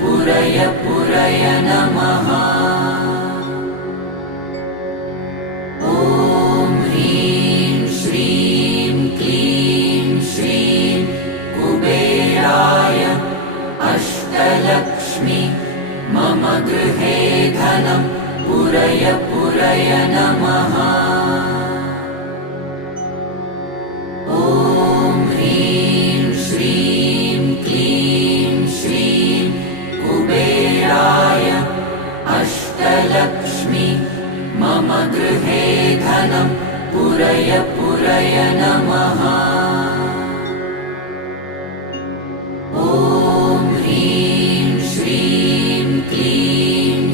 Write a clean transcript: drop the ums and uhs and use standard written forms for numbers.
पुरय पुरय नमः। ॐ ह्रीं श्रीं क्लीं श्रीं कुबेराय अष्टलक्ष्मी मम गृहे धनं पुरय पुरय नमः। ॐ ह्रीं श्रीं क्लीं श्रीं कुबेराय अष्टलक्ष्मी मम गृहे धनं पुरय पुरय नमः।